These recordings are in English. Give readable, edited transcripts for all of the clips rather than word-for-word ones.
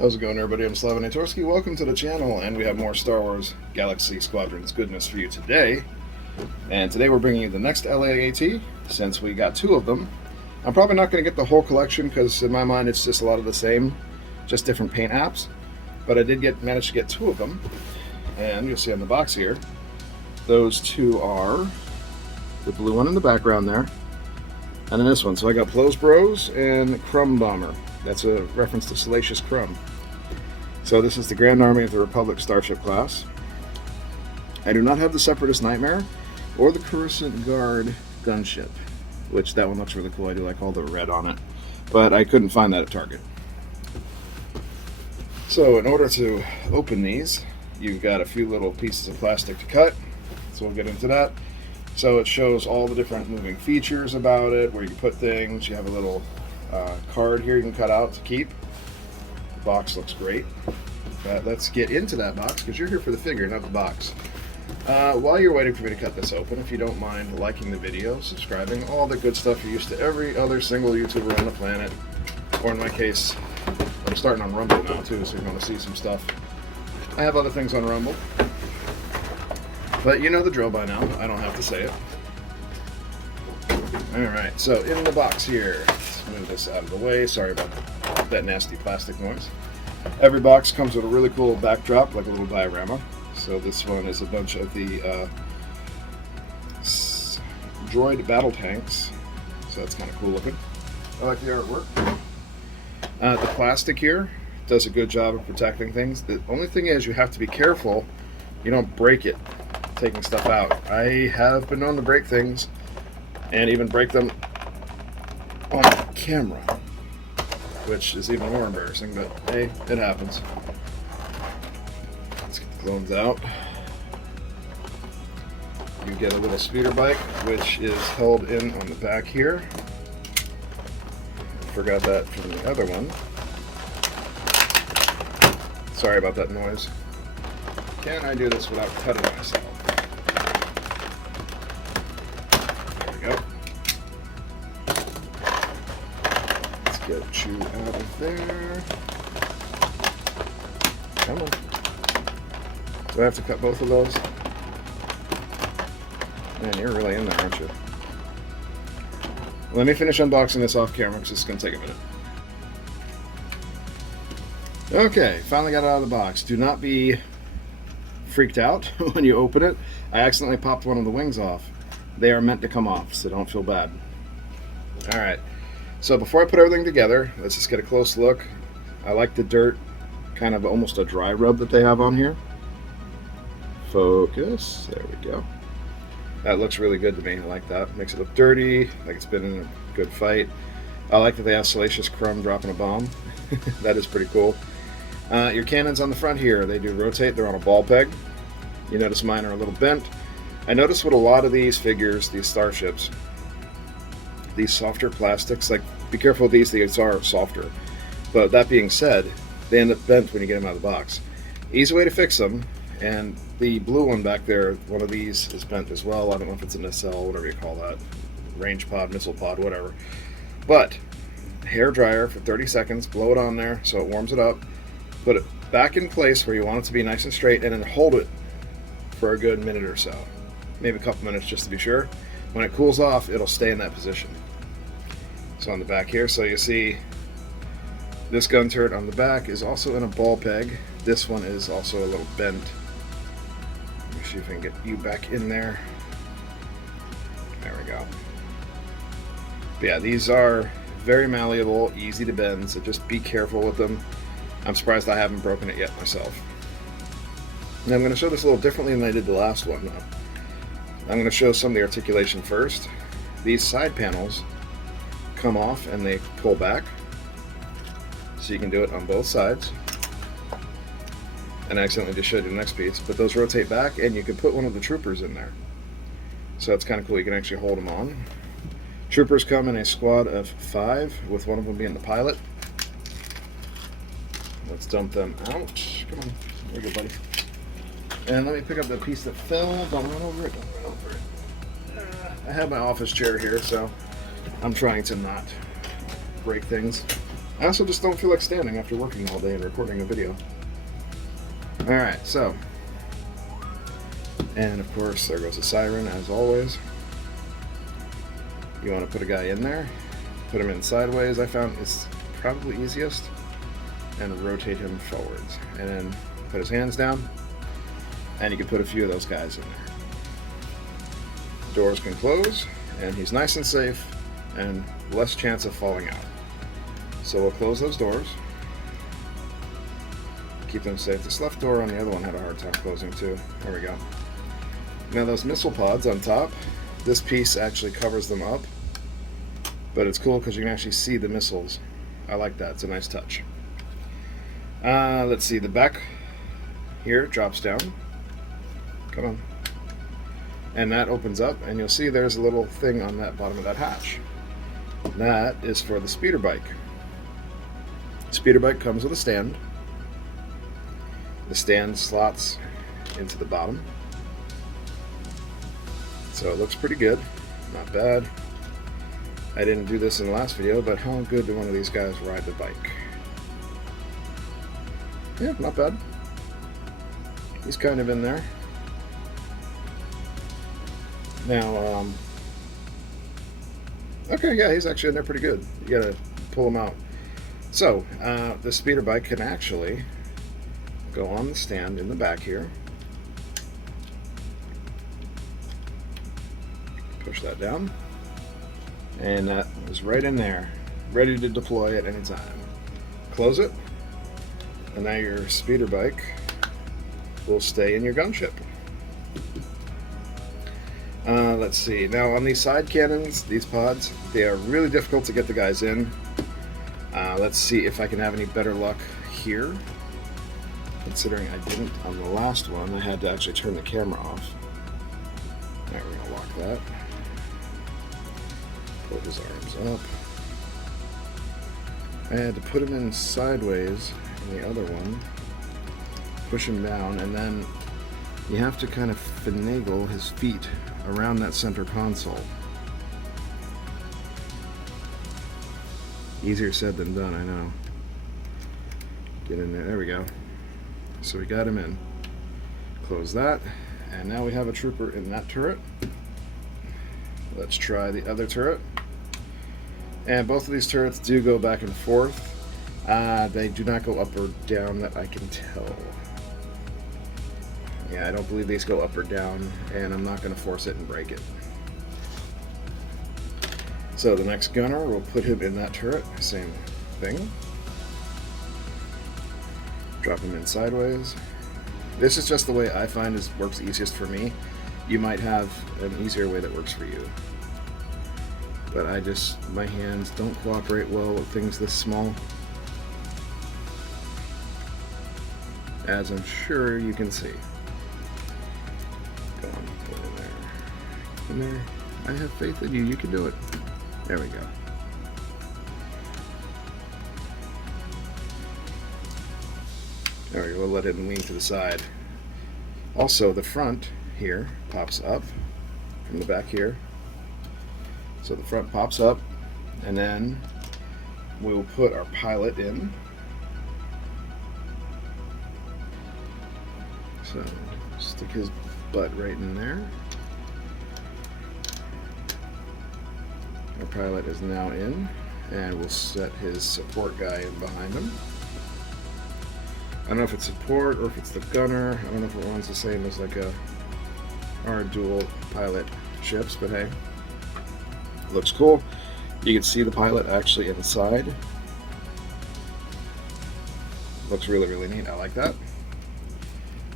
How's it going, everybody? I'm Slavinatorski. Welcome to the channel, and we have more Star Wars Galaxy Squadrons goodness for you today. And today we're bringing you the next LAAT, since we got two of them. I'm probably not going to get the whole collection, because in my mind it's just a lot of the same, just different paint apps. But I did manage to get two of them, and you'll see on the box here, those two are the blue one in the background there, and then this one. So I got Plos Bros and Crumb Bomber. That's a reference to Salacious Crumb. So this is the Grand Army of the Republic Starship class. I do not have the Separatist Nightmare or the Coruscant Guard gunship, which that one looks really cool. I do like all the red on it, but I couldn't find that at Target. So in order to open these, you've got a few little pieces of plastic to cut, so we'll get into that. So it shows all the different moving features about it, where you can put things. You have a little card here you can cut out to keep. The box looks great. Let's get into that box, because you're here for the figure, not the box. While you're waiting for me to cut this open, if you don't mind liking the video, subscribing, all the good stuff you're used to every other single YouTuber on the planet, or in my case, I'm starting on Rumble now too, so you're going to see some stuff. I have other things on Rumble, but you know the drill by now. I don't have to say it. Alright, so in the box here, let's move this out of the way. Sorry about that nasty plastic noise. Every box comes with a really cool backdrop, like a little diorama. So this one is a bunch of the droid battle tanks. So that's kind of cool looking. I like the artwork. The plastic here does a good job of protecting things. The only thing is you have to be careful you don't break it taking stuff out. I have been known to break things and even break them on camera, which is even more embarrassing, but hey, it happens. Let's get the clones out. You get a little speeder bike, which is held in on the back here. Forgot that from the other one. Sorry about that noise. Can I do this without cutting myself? There we go. Let's get you out of there. Come on. Do I have to cut both of those? Man, you're really in there, aren't you? Let me finish unboxing this off camera, because it's going to take a minute. Okay, finally got it out of the box. Do not be freaked out when you open it. I accidentally popped one of the wings off. They are meant to come off, so don't feel bad. Alright, so before I put everything together, let's just get a close look. I like the dirt, kind of almost a dry rub that they have on here. Focus, there we go. That looks really good to me. I like that. Makes it look dirty, like it's been in a good fight. I like that they have Salacious Crumb dropping a bomb. That is pretty cool. Your cannons on the front here, they do rotate. They're on a ball peg. You notice mine are a little bent. I notice with a lot of these figures, these starships, these softer plastics, like, be careful with these are softer. But that being said, they end up bent when you get them out of the box. Easy way to fix them. And the blue one back there, one of these is bent as well. I don't know if it's an SL, whatever you call that. Range pod, missile pod, whatever. But, hair dryer for 30 seconds, blow it on there so it warms it up. Put it back in place where you want it to be nice and straight, and then hold it for a good minute or so. Maybe a couple minutes just to be sure. When it cools off, it'll stay in that position. So on the back here, so you see this gun turret on the back is also in a ball peg. This one is also a little bent. See if I can get you back in there. There we go. But yeah, these are very malleable, easy to bend, so just be careful with them. I'm surprised I haven't broken it yet myself. Now I'm going to show this a little differently than I did the last one. I'm going to show some of the articulation first. These side panels come off and they pull back, so you can do it on both sides. And I accidentally just showed you the next piece, but those rotate back, and you can put one of the troopers in there. So it's kind of cool. You can actually hold them on. Troopers come in a squad of 5, with one of them being the pilot. Let's dump them out. Come on. There you go, buddy. And let me pick up the piece that fell. Don't run over it. Don't run over it. I have my office chair here, so I'm trying to not break things. I also just don't feel like standing after working all day and recording a video. Alright, so. And of course, there goes the siren, as always. You want to put a guy in there, put him in sideways, I found it's probably easiest, and rotate him forwards. And then put his hands down, and you can put a few of those guys in there. Doors can close, and he's nice and safe, and less chance of falling out. So we'll close those doors. Keep them safe. This left door on the other one had a hard time closing too. There we go. Now those missile pods on top, this piece actually covers them up, but it's cool because you can actually see the missiles. I like that. It's a nice touch. Let's see. The back here drops down. Come on. And that opens up, and you'll see there's a little thing on that bottom of that hatch. That is for the speeder bike. Speeder bike comes with a stand. The stand slots into the bottom. So it looks pretty good. Not bad. I didn't do this in the last video, but how good do one of these guys ride the bike? Yeah, not bad. He's kind of in there. Now, okay, yeah, he's actually in there pretty good. You gotta pull him out. So, the speeder bike can actually go on the stand in the back here. Push that down. And that is right in there, ready to deploy at any time. Close it, and now your speeder bike will stay in your gunship. Let's see. Now on these side cannons, these pods, they are really difficult to get the guys in. Let's see if I can have any better luck here. Considering I didn't on the last one, I had to actually turn the camera off. Alright, we're gonna lock that. Pull his arms up. I had to put him in sideways in the other one. Push him down, and then you have to kind of finagle his feet around that center console. Easier said than done, I know. Get in there, there we go. So we got him in. Close that, and now we have a trooper in that turret. Let's try the other turret. And both of these turrets do go back and forth. They do not go up or down that I can tell. Yeah, I don't believe these go up or down, and I'm not going to force it and break it. So the next gunner, we'll put him in that turret, same thing. Drop him in sideways. This is just the way I find works easiest for me. You might have an easier way that works for you. But my hands don't cooperate well with things this small. As I'm sure you can see. Go on, put it in there. In there. I have faith in you, you can do it. There we go. There we go, we'll let it lean to the side. Also, the front here pops up from the back here. So the front pops up, and then we'll put our pilot in. So stick his butt right in there. Our pilot is now in, and we'll set his support guy in behind him. I don't know if it's support or if it's the gunner. I don't know if it runs the same as like our dual pilot ships, but hey, looks cool. You can see the pilot actually inside. Looks really, really neat. I like that.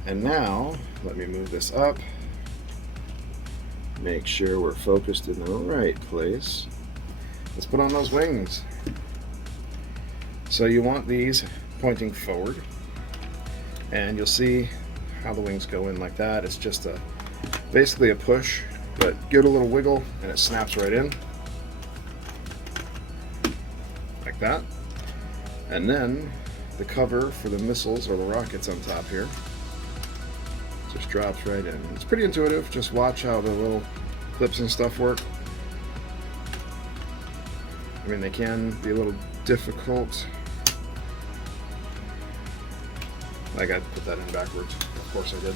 And now, let me move this up. Make sure we're focused in the right place. Let's put on those wings. So you want these pointing forward. And you'll see how the wings go in like that. It's just basically a push, but give it a little wiggle and it snaps right in. Like that. And then the cover for the missiles or the rockets on top here just drops right in. It's pretty intuitive. Just watch how the little clips and stuff work. I mean, they can be a little difficult. I got to put that in backwards. Of course I did.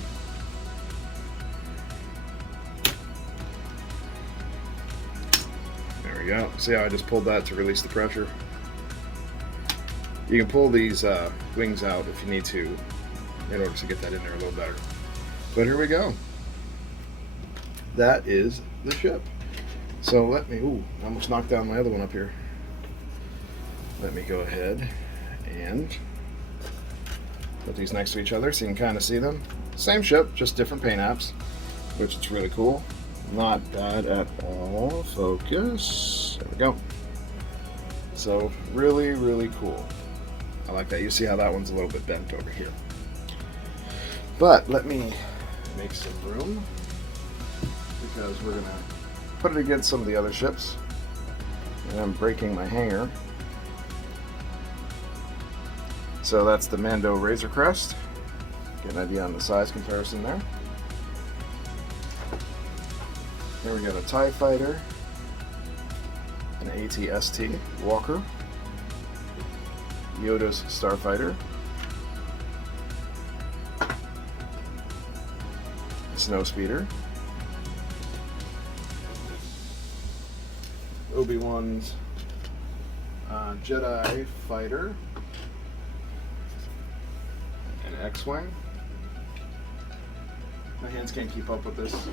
There we go. See how I just pulled that to release the pressure? You can pull these wings out if you need to in order to get that in there a little better. But here we go. That is the ship. So let me, ooh, I almost knocked down my other one up here. Let me go ahead and put these next to each other so you can kind of see them. Same ship, just different paint apps, which is really cool. Not bad at all. Focus. There we go. So really, really cool. I like that. You see how that one's a little bit bent over here. But let me make some room because we're going to put it against some of the other ships. And I'm breaking my hanger. So that's the Mando Razor Crest. Get an idea on the size comparison there. Here we got a TIE Fighter, an AT-ST Walker, Yoda's Starfighter, Snowspeeder, Obi-Wan's Jedi Fighter, an X-Wing. My hands can't keep up with this.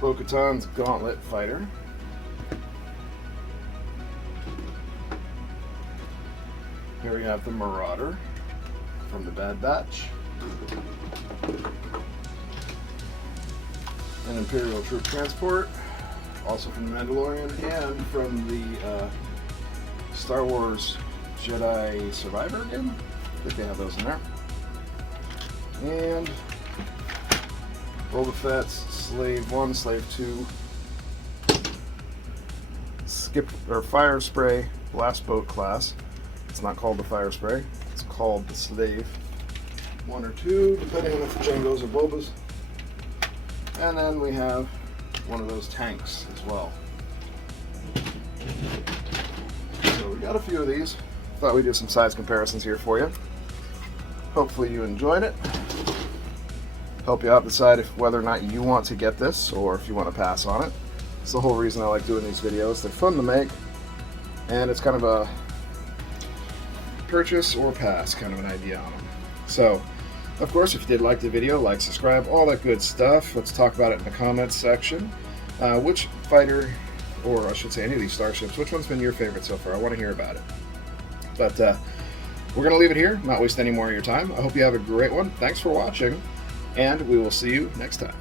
Bo-Katan's Gauntlet Fighter. Here we have the Marauder from the Bad Batch. An Imperial Troop Transport, also from the Mandalorian, and from the Star Wars Jedi Survivor game. I think they have those in there. And Boba Fett's Slave 1, Slave 2, Fire Spray Blast Boat class. It's not called the Fire Spray, it's called the Slave 1 or 2, depending on if Jango's or Boba's. And then we have one of those tanks as well. So we got a few of these. Thought we'd do some size comparisons here for you. Hopefully you enjoyed it. Help you out decide whether or not you want to get this or if you want to pass on it. It's the whole reason I like doing these videos. They're fun to make, and it's kind of a purchase or pass kind of an idea on them. So, of course, if you did like the video, like, subscribe, all that good stuff. Let's talk about it in the comments section. Which fighter, or I should say any of these starships, which one's been your favorite so far? I want to hear about it. But we're going to leave it here, not waste any more of your time. I hope you have a great one. Thanks for watching, and we will see you next time.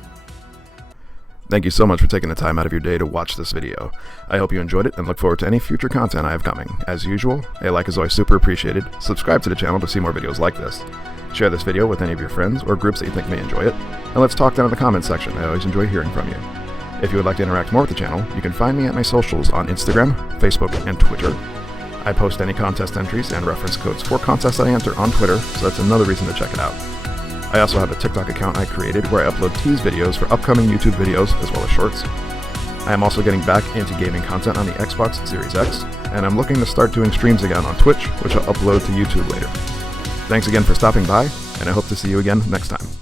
Thank you so much for taking the time out of your day to watch this video. I hope you enjoyed it and look forward to any future content I have coming. As usual, a like is always super appreciated. Subscribe to the channel to see more videos like this. Share this video with any of your friends or groups that you think may enjoy it. And let's talk down in the comments section. I always enjoy hearing from you. If you would like to interact more with the channel, you can find me at my socials on Instagram, Facebook, and Twitter. I post any contest entries and reference codes for contests that I enter on Twitter, so that's another reason to check it out. I also have a TikTok account I created where I upload tease videos for upcoming YouTube videos as well as shorts. I am also getting back into gaming content on the Xbox Series X, and I'm looking to start doing streams again on Twitch, which I'll upload to YouTube later. Thanks again for stopping by, and I hope to see you again next time.